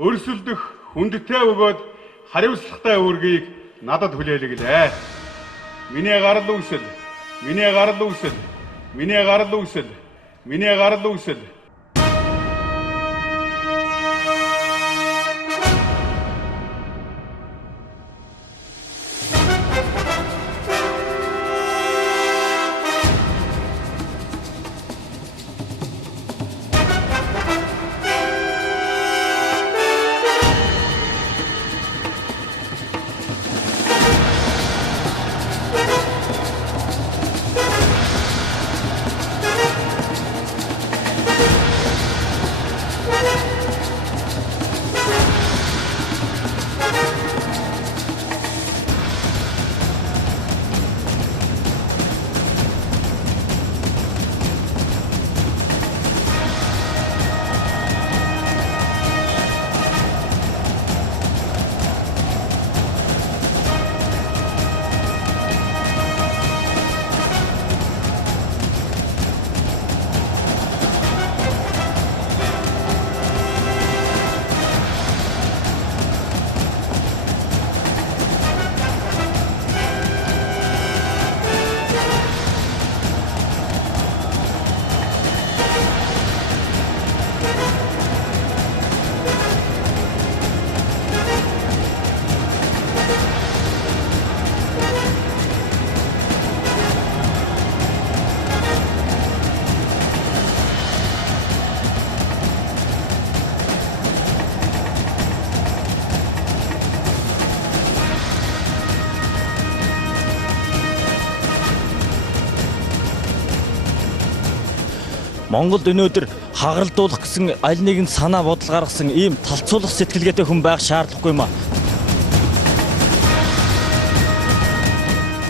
өрсөлдөх хүндтэй бөгөөд хариуцлагатай үүргийг надад хүлээлгэлээ. Миний гарал үүсэл, миний гарал үүсэл, миний гарал үүсэл, миний гарал үүсэл. Монголд өнөөдөр хагаралдуулах гэсэн аль нэгэн санаа бодол гаргасан ийм талцуулах сэтгэлгээтэй хүн байх шаардлагагүй юм аа.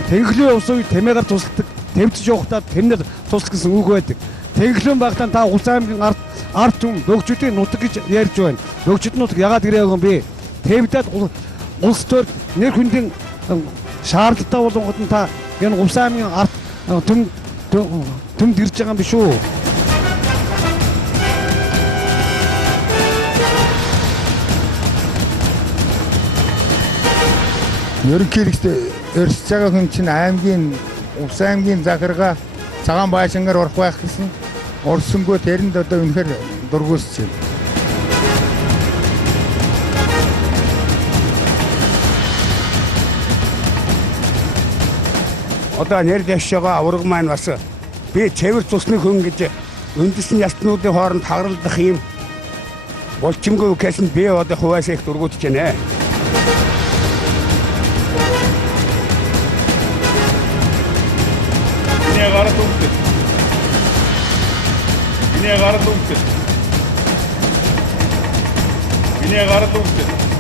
Тэнхлийн ус уу тэмээгээр тусалдаг, тэмцэж явахдаа тэрнэр туслах гэсэн үг байдаг. Тэнхлэн багтаа та Улс аймгийн ард түмэн нөгчүүдийн нутаг гэж ярьж байна. Нөгчөд нутаг ягаад ирээгүй юм бэ? Тэмдээд улс төр нэр хүндийн шаардлагатай болгоход нь та энэ Улс аймгийн ард түмэнд ирж байгаа юм биш үү? Ерөнхийдөө өрсөж байгаа хүн чинь аймгийн Улс аймгийн захиргаа цагаан байшингаар орох байх гэсэн орсонгүй тэрэнд одоо үнэхээр дургуусч байна. Одоо нэр дэвш байгаа авраг маань бас би цэвэр цусны хүн гэж үндэсний ялтнуудын хооронд хагаралдах юм болчимгүй гэсэн би одоо хуваасаа их дургуутж байна. Миний гарал үүсэл. Миний гарал үүсэл. Миний гарал үүсэл.